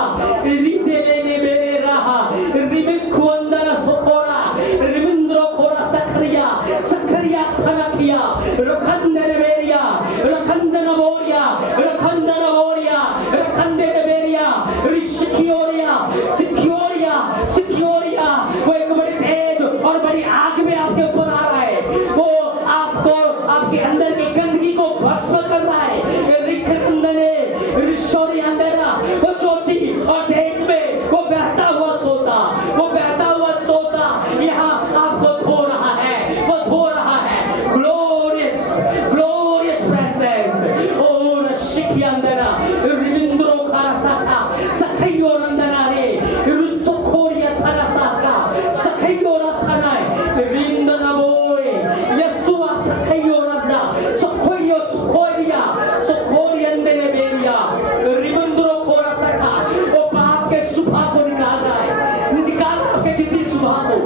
रिदे लेने बेरे रहा रिमिखु अंदर सोखोरा रिविंदरो खोरा सखरिया सखरिया थनकिया रखंदे बेरिया रखंदे नबोरिया रखंदे नबोरिया रखंदे बेरिया रिशिकियोरिया सिकियोरिया सिकियोरिया। वो एक बड़ी तेज और बड़ी आग में आपके ऊपर आ रहा है, वो आपको आपके अंदर की गंदगी को भस्म कर रहा है। रिखरंदने रिशोरी अंदरा, वो ज्योति और तेज में वो बहता हुआ सोता, वो बहता हुआ सोता यहाँ आपको धो रहा है, वो धो रहा है। Glorious glorious presence. ओ रशिकी अंदरा रिविंद्रो खारा साका सखियो रंदना रे रुसोखोरिया थाना साका सखियो रथना रिंदना बोए यस्सुआ सखियो रंदा सखोरियो सखोरिया सखोरिया अंदर बेरिया रिविंद्रो खोरा सका। वो पाप के सुभा को निकाल रहा है, निकाल रहा है आपके जितनी सुभा को,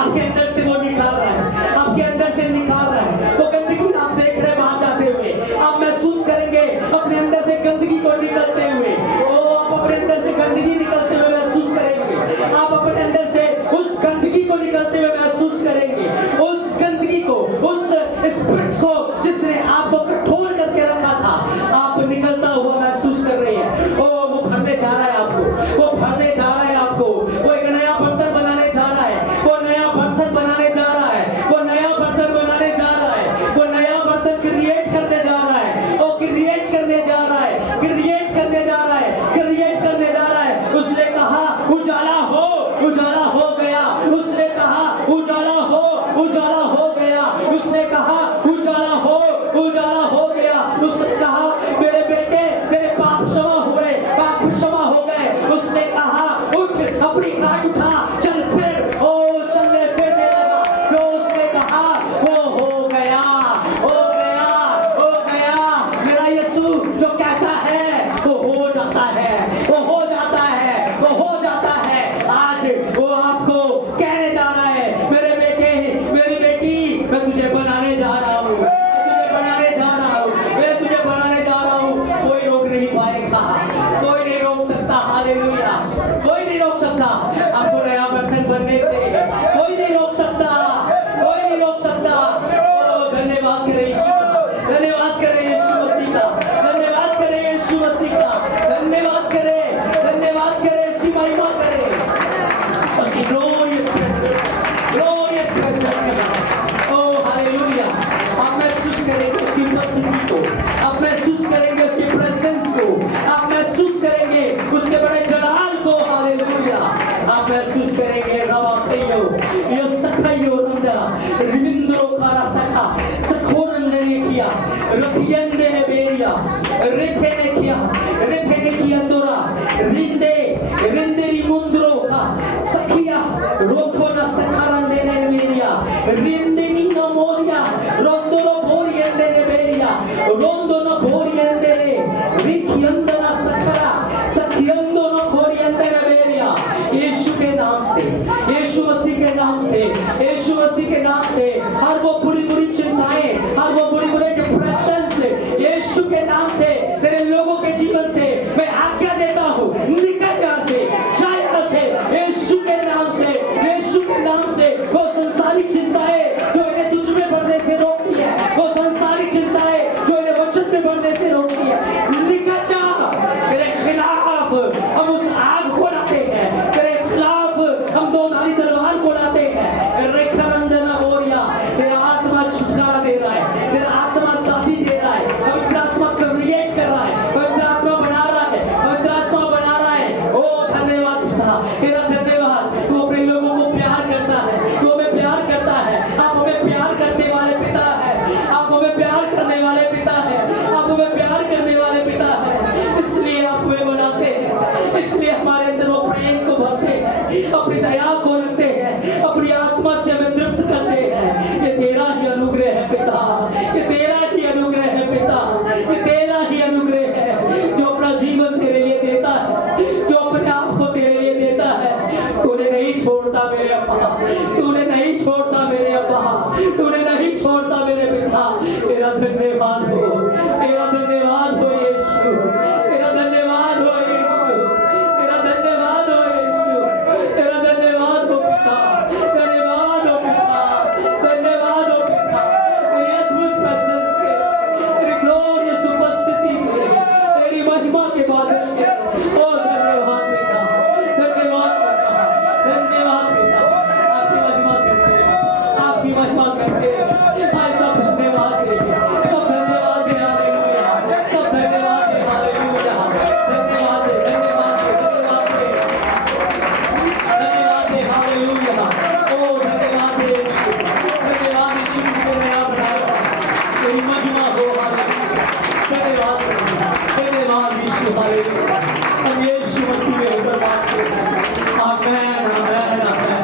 आपके अंदर से वो निकाल रहा है, आपके अंदर से निकाल रहा है। वो गंदगी आप देख रहे हैं बाहर जाते हुए, आप महसूस करेंगे अपने अंदर से गंदगी को निकलते हुए। ओ आप अपने अंदर से गंदगी निकलते हुए महसूस करेंगे, आप अपने अंदर से उस गंदगी को निकलते हुए महसूस करेंगे, उस गंदगी को, उस स्पिरिट को जिसने आपको कठोर करके रखा था, आप निकलता हुआ महसूस कर रहे हैं। ओ वो भरने जा रहा है आपको, वो भरने जा रहा है आपको, वो एक नया बर्तन बनाने जा रहा है, वो नया बर्तन बनाने जा रहा है, वो नया बर्तन बनाने जा रहा है, वो नया बर्तन क्रिएट करने जा रहा है, वो क्रिएट करने जा रहा है, क्रिएट करने जा रहा है, क्रिएट करने जा रहा है। उसने कहा उजाला हो, उजाला हो गया। उसने कहा उजाला हो, उजाला हो गया। उसने कहा उजाला हो, उजाला हो गया। उसने कहा मेरे बेटे मेरे पाप क्षमा हुए, पाप क्षमा हो गए। उसने कहा उठ, अपनी खाट उठा, चल फिर। ओ चलने फिरने लगा। जो उसने कहा वो हो गया, हो गया, हो गया। मेरा यीशु जो कहता है वो हो जाता है, वो हो जाता है, वो हो जाता है। आज वो आपको कहने जा रहा है मेरे बेटे मेरी बेटी, मैं तुझे बनाने जा रहा हूँ, मैं तुझे बनाने जा रहा हूँ, मैं तुझे बनाने जा उसकी glorious presence के बाद oh हालेलुया आप महसूस करेंगे उसकी उपस्थिति को आप महसूस करेंगे उसके presence को आप महसूस करेंगे उसके बड़े जलाल को हालेलुया आप महसूस करेंगे रवा कहियो यो सखायो नंदा रिमिंद्रो कारा सखा सखोरन ने किया रखियंदे ने बेरिया रेफे ने किया दोरा रिंदे रिमुंद्रो का सखिया रोको ना सखारन दे ने बेरिया रिंदे नी no moria rondo no boriende ne beria rondo no boriende ne rikiando na sakara sakiando no boriende ne beria यीशु के नाम से यीशु मसीह के नाम से यीशु मसीह के नाम से हर वो बुरी चिंताएं हर वो बुरे डिप्रेशन से यीशु के नाम से तेरे लोगों के जीवन से मैं आज्ञा देता हूँ निकल यहाँ से जाए यहाँ से यीशु के नाम से वो संसारिक चिंताएं जो इन्हें तुझ में बढ़ने से रोकती है वो संसारिक चिंताएं जो इन्हें वचन में बढ़ने से रोकती है निकल जा तेरे खिलाफ हम उस आग को लाते हैं तेरे खिलाफ हम दो धारी तलवार को लाते हैं रेखरंजना बोरिया तेरा आत्मा छुटकारा दे रहा है तेरा आत्मा शादी दे रहा है पवित्र आत्मा क्रिएट कर रहा है पवित्र आत्मा बना रहा है पवित्र आत्मा बना रहा है ओ धन्यवाद पिता तेरा धन्यवाद तू अपने लोगों को प्यार करता है तू हमें प्यार करता है आप हमें प्यार करने वाले पिता है आप हमें प्यार करने वाले पिता है आप हमें प्यार करने वाले पिता है इसलिए आप हमें बनाते हैं इसलिए हमारे अंदर वो प्रेम को भरते हैं अपनी दया को रखते हैं अपनी आत्मा से हमें तृप्त करते हैं ये तेरा ही अनुग्रह है पिता ये तेरा ही अनुग्रह है पिता ये तेरा ही अनुग्रह है जो अपना जीवन तेरे लिए देता है जो अपने आप को तेरे लिए देता है तूने नहीं छोड़ता मेरे अब्बा तूने नहीं छोड़ता मेरे अब्बा तूने नहीं छोड़ता मेरे पिता तेरा धन्यवाद हो यीशु तेरा धन्यवाद हो यीशु तेरा धन्यवाद हो यीशु तेरा धन्यवाद हो पिता धन्यवाद हो पिता धन्यवाद हो पिता तेरी अद्भुत प्रेजेंस के तेरी ग्लोरियस उपस्थिति के तेरी महिमा के बादल के ओ धन्यवाद पिता धन्यवाद पिता धन्यवाद पिता आपकी महिमा करते हैं भाई सब धन्यवाद देंगे सब धन्यवाद दे हालेलुया सब धन्यवाद दे हालेलुया धन्यवाद दे हालेलुया ओ धन्यवाद दे धन्यवाद यीशु तेरे नाम बढ़ाया तेरी महिमा हो हालेलुया धन्यवाद यीशु हालेलुया हम यीशु मसीह में होकर बात करते हैं आमेन आमेन आमेन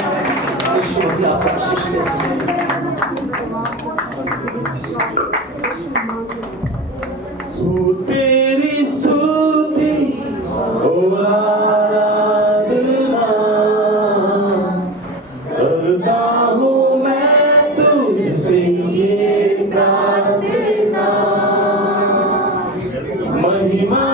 यीशु मसीह आपका आशीष दे तेरी स्तुति और आराधना करता हूँ मैं तुझसे ये प्रार्थना महिमा